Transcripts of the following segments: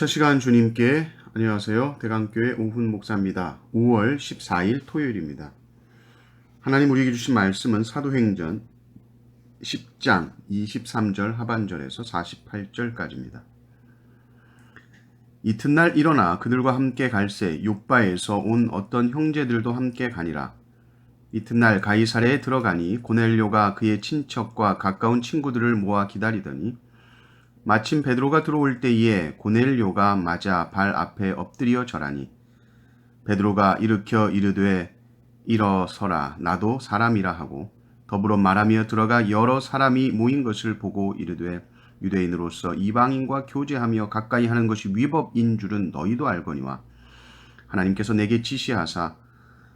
첫 시간 주님께 안녕하세요. 대강교회 오훈 목사입니다. 5월 14일 토요일입니다. 하나님 우리에게 주신 말씀은 사도행전 10장 23절 하반절에서 48절까지입니다. 이튿날 일어나 그들과 함께 갈새 욥바에서 온 어떤 형제들도 함께 가니라. 이튿날 가이사랴에 들어가니 고넬료가 그의 친척과 가까운 친구들을 모아 기다리더니 마침 베드로가 들어올 때에 고넬료가 맞아 발 앞에 엎드려 절하니 베드로가 일으켜 이르되 일어서라 나도 사람이라 하고 더불어 말하며 들어가 여러 사람이 모인 것을 보고 이르되 유대인으로서 이방인과 교제하며 가까이 하는 것이 위법인 줄은 너희도 알거니와 하나님께서 내게 지시하사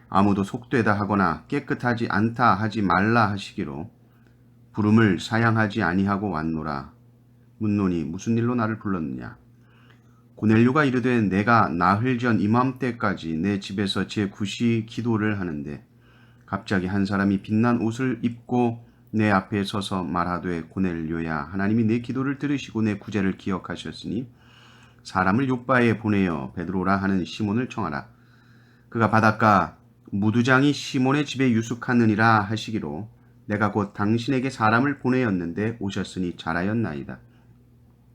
아무도 속되다 하거나 깨끗하지 않다 하지 말라 하시기로 부름을 사양하지 아니하고 왔노라. 묻노니 무슨 일로 나를 불렀느냐. 고넬료가 이르되 내가 나흘 전 이맘때까지 내 집에서 제 굿이 기도를 하는데 갑자기 한 사람이 빛난 옷을 입고 내 앞에 서서 말하되 고넬료야 하나님이 내 기도를 들으시고 내 구제를 기억하셨으니 사람을 욥바에 보내어 베드로라 하는 시몬을 청하라. 그가 바닷가 무두장이 시몬의 집에 유숙하느니라 하시기로 내가 곧 당신에게 사람을 보내었는데 오셨으니 잘하였나이다.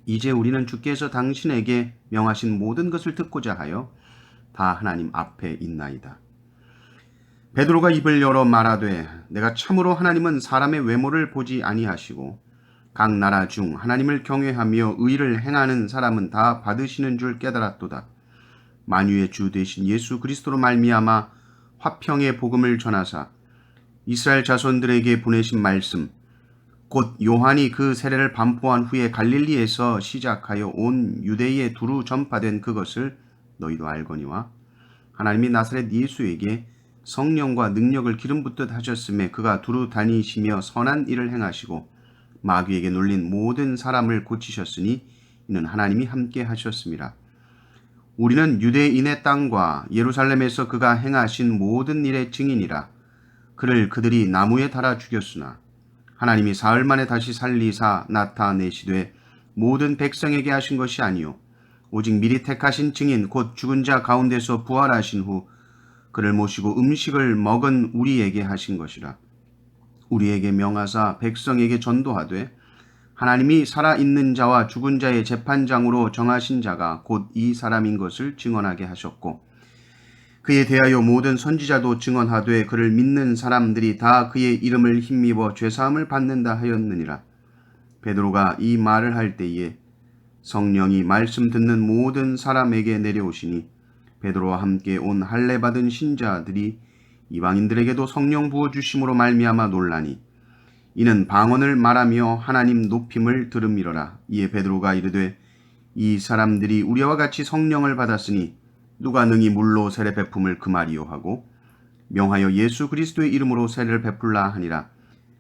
이제 우리는 주께서 당신에게 명하신 모든 것을 듣고자 하여 다 하나님 앞에 있나이다. 베드로가 입을 열어 말하되 내가 참으로 하나님은 사람의 외모를 보지 아니하시고 각 나라 중 하나님을 경외하며 의를 행하는 사람은 다 받으시는 줄 깨달았도다. 만유의 주 되신 예수 그리스도로 말미암아 화평의 복음을 전하사 이스라엘 자손들에게 보내신 말씀 곧 요한이 그 세례를 반포한 후에 갈릴리에서 시작하여 온 유대에 두루 전파된 그것을 너희도 알거니와 하나님이 나사렛 예수에게 성령과 능력을 기름 붓듯 하셨음에 그가 두루 다니시며 선한 일을 행하시고 마귀에게 놀린 모든 사람을 고치셨으니 이는 하나님이 함께 하셨습니다. 우리는 유대인의 땅과 예루살렘에서 그가 행하신 모든 일의 증인이라. 그를 그들이 나무에 달아 죽였으나 하나님이 사흘 만에 다시 살리사 나타내시되 모든 백성에게 하신 것이 아니요 오직 미리 택하신 증인 곧 죽은 자 가운데서 부활하신 후 그를 모시고 음식을 먹은 우리에게 하신 것이라. 우리에게 명하사 백성에게 전도하되 하나님이 살아있는 자와 죽은 자의 재판장으로 정하신 자가 곧 이 사람인 것을 증언하게 하셨고 그에 대하여 모든 선지자도 증언하되 그를 믿는 사람들이 다 그의 이름을 힘입어 죄사함을 받는다 하였느니라. 베드로가 이 말을 할 때에 성령이 말씀 듣는 모든 사람에게 내려오시니 베드로와 함께 온 할례 받은 신자들이 이방인들에게도 성령 부어 주심으로 말미암아 놀라니 이는 방언을 말하며 하나님 높임을 들음이러라. 이에 베드로가 이르되 이 사람들이 우리와 같이 성령을 받았으니 누가 능히 물로 세례 베품을 금하리요 하고 명하여 예수 그리스도의 이름으로 세례를 베풀라 하니라.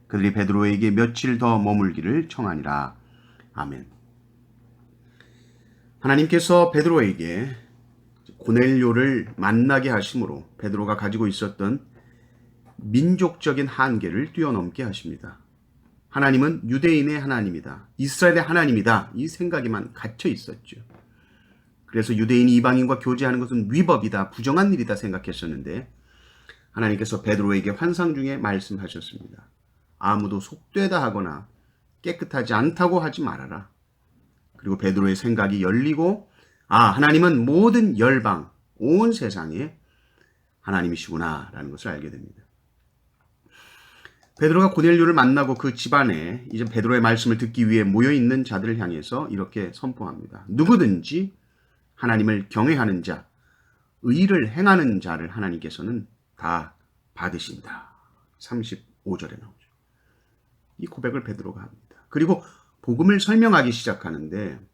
그들이 베드로에게 며칠 더 머물기를 청하니라. 아멘. 하나님께서 베드로에게 고넬료를 만나게 하심으로 베드로가 가지고 있었던 민족적인 한계를 뛰어넘게 하십니다. 하나님은 유대인의 하나님이다. 이스라엘의 하나님이다. 이 생각에만 갇혀 있었죠. 그래서 유대인이 이방인과 교제하는 것은 위법이다, 부정한 일이다 생각했었는데 하나님께서 베드로에게 환상 중에 말씀하셨습니다. 아무도 속되다 하거나 깨끗하지 않다고 하지 말아라. 그리고 베드로의 생각이 열리고 하나님은 모든 열방, 온 세상에 하나님이시구나 라는 것을 알게 됩니다. 베드로가 고넬료를 만나고 그 집안에 이제 베드로의 말씀을 듣기 위해 모여있는 자들을 향해서 이렇게 선포합니다. 누구든지 하나님을 경외하는 자, 의를 행하는 자를 하나님께서는 다 받으신다. 35절에 나오죠. 이 고백을 베드로가 합니다. 그리고 복음을 설명하기 시작하는데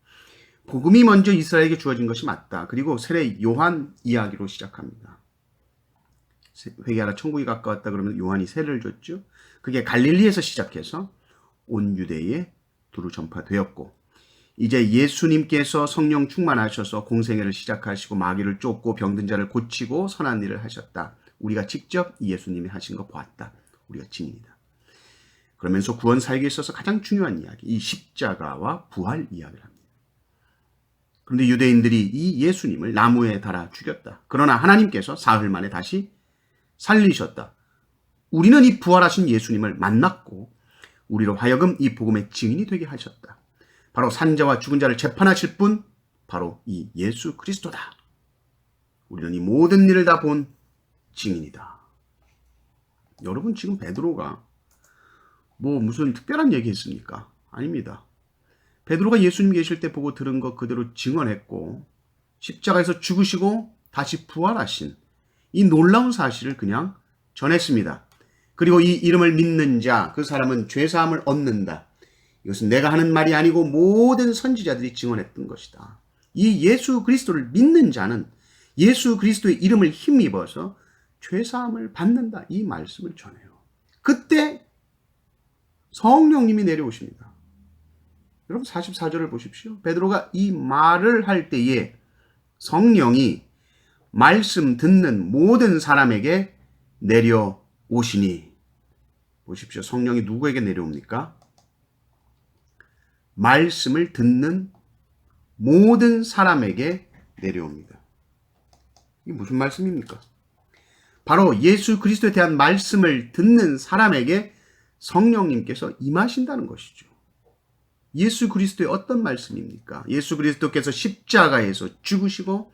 복음이 먼저 이스라엘에게 주어진 것이 맞다. 그리고 세례 요한 이야기로 시작합니다. 회개하라 천국이 가까웠다 그러면 요한이 세례를 줬죠. 그게 갈릴리에서 시작해서 온 유대에 두루 전파되었고 이제 예수님께서 성령 충만하셔서 공생애를 시작하시고 마귀를 쫓고 병든 자를 고치고 선한 일을 하셨다. 우리가 직접 예수님이 하신 거 보았다. 우리가 증인이다. 그러면서 구원 사역에 있어서 가장 중요한 이야기, 이 십자가와 부활 이야기를 합니다. 그런데 유대인들이 이 예수님을 나무에 달아 죽였다. 그러나 하나님께서 사흘 만에 다시 살리셨다. 우리는 이 부활하신 예수님을 만났고 우리로 하여금 이 복음의 증인이 되게 하셨다. 바로 산자와 죽은 자를 재판하실 분, 바로 이 예수 그리스도다. 우리는 이 모든 일을 다 본 증인이다. 여러분, 지금 베드로가 무슨 특별한 얘기 했습니까? 아닙니다. 베드로가 예수님 계실 때 보고 들은 것 그대로 증언했고 십자가에서 죽으시고 다시 부활하신 이 놀라운 사실을 그냥 전했습니다. 그리고 이 이름을 믿는 자, 그 사람은 죄사함을 얻는다. 이것은 내가 하는 말이 아니고 모든 선지자들이 증언했던 것이다. 이 예수 그리스도를 믿는 자는 예수 그리스도의 이름을 힘입어서 죄사함을 받는다. 이 말씀을 전해요. 그때 성령님이 내려오십니다. 여러분 44절을 보십시오. 베드로가 이 말을 할 때에 성령이 말씀 듣는 모든 사람에게 내려오시니, 보십시오. 성령이 누구에게 내려옵니까? 말씀을 듣는 모든 사람에게 내려옵니다. 이게 무슨 말씀입니까? 바로 예수 그리스도에 대한 말씀을 듣는 사람에게 성령님께서 임하신다는 것이죠. 예수 그리스도의 어떤 말씀입니까? 예수 그리스도께서 십자가에서 죽으시고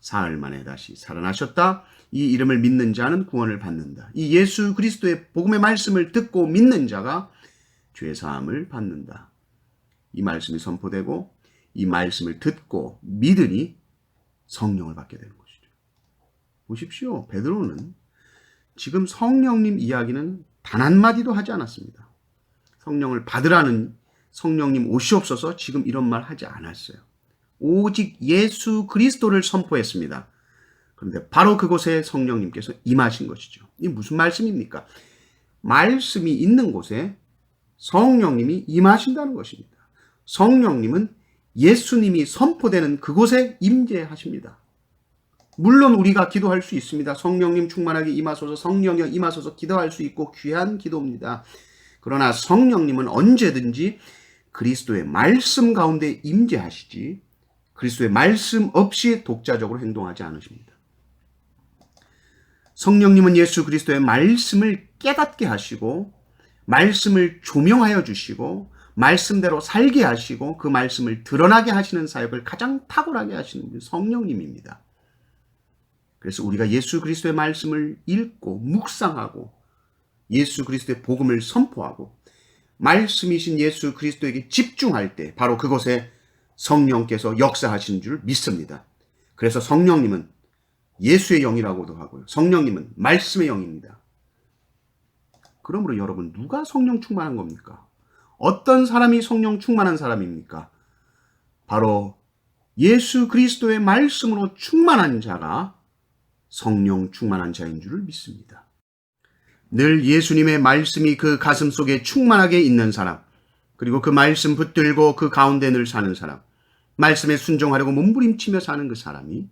사흘 만에 다시 살아나셨다. 이 이름을 믿는 자는 구원을 받는다. 이 예수 그리스도의 복음의 말씀을 듣고 믿는 자가 죄사함을 받는다. 이 말씀이 선포되고 이 말씀을 듣고 믿으니 성령을 받게 되는 것이죠. 보십시오. 베드로는 지금 성령님 이야기는 단 한마디도 하지 않았습니다. 성령을 받으라는 성령님 오시옵소서 지금 이런 말 하지 않았어요. 오직 예수 그리스도를 선포했습니다. 그런데 바로 그곳에 성령님께서 임하신 것이죠. 이게 무슨 말씀입니까? 말씀이 있는 곳에 성령님이 임하신다는 것입니다. 성령님은 예수님이 선포되는 그곳에 임재하십니다. 물론 우리가 기도할 수 있습니다. 성령님 충만하게 임하소서, 성령여 임하소서 기도할 수 있고 귀한 기도입니다. 그러나 성령님은 언제든지 그리스도의 말씀 가운데 임재하시지 그리스도의 말씀 없이 독자적으로 행동하지 않으십니다. 성령님은 예수 그리스도의 말씀을 깨닫게 하시고 말씀을 조명하여 주시고 말씀대로 살게 하시고 그 말씀을 드러나게 하시는 사역을 가장 탁월하게 하시는 분 성령님입니다. 그래서 우리가 예수 그리스도의 말씀을 읽고 묵상하고 예수 그리스도의 복음을 선포하고 말씀이신 예수 그리스도에게 집중할 때 바로 그곳에 성령께서 역사하시는 줄 믿습니다. 그래서 성령님은 예수의 영이라고도 하고요. 성령님은 말씀의 영입니다. 그러므로 여러분, 누가 성령 충만한 겁니까? 어떤 사람이 성령 충만한 사람입니까? 바로 예수 그리스도의 말씀으로 충만한 자가 성령 충만한 자인 줄을 믿습니다. 늘 예수님의 말씀이 그 가슴 속에 충만하게 있는 사람, 그리고 그 말씀 붙들고 그 가운데 늘 사는 사람, 말씀에 순종하려고 몸부림치며 사는 그 사람이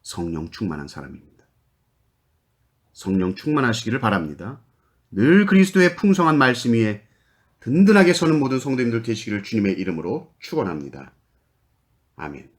성령 충만한 사람입니다. 성령 충만하시기를 바랍니다. 늘 그리스도의 풍성한 말씀 위에 든든하게 서는 모든 성도님들 되시기를 주님의 이름으로 축원합니다. 아멘.